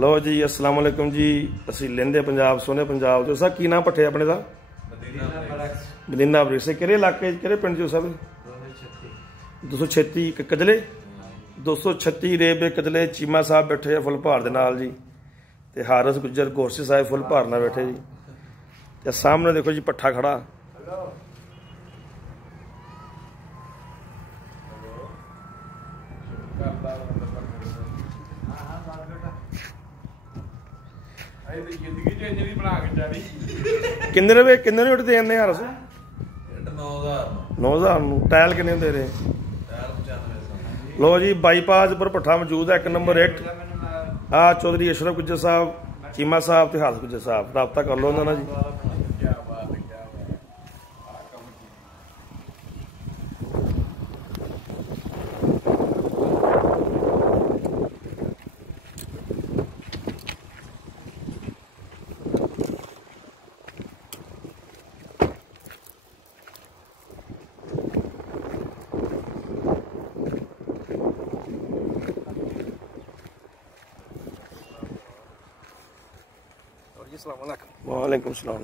लो जी अस्सलाम वालेकुम जी। असी लेंदे पंजाब सोने पंजाब जो सर की नाम पट्ठे अपने दा मदीना ब्रिक्स से किहड़े इलाके किहड़े पिंड जो सब 236 कजले 236 रेबे कजले चीमा साहब बैठे आ फुल भार दे नाल जी ते हारस गुज्जर गोरसी साहब फुल भार नाल बैठे जी ते सामने देखो जी पट्ठा खड़ा किन्ने उठते देने हारस 9,000 टायल किन्ने दे रहे लो जी बाईपास पर पट्ठा मौजूद है 1 नंबर 8 आ चौधरी अशरफ गुज्जर साहब चीमा साहब ते हारस गुज्जर साहब रबता कर लो उन्होंने जी। वालेकुम सलाम।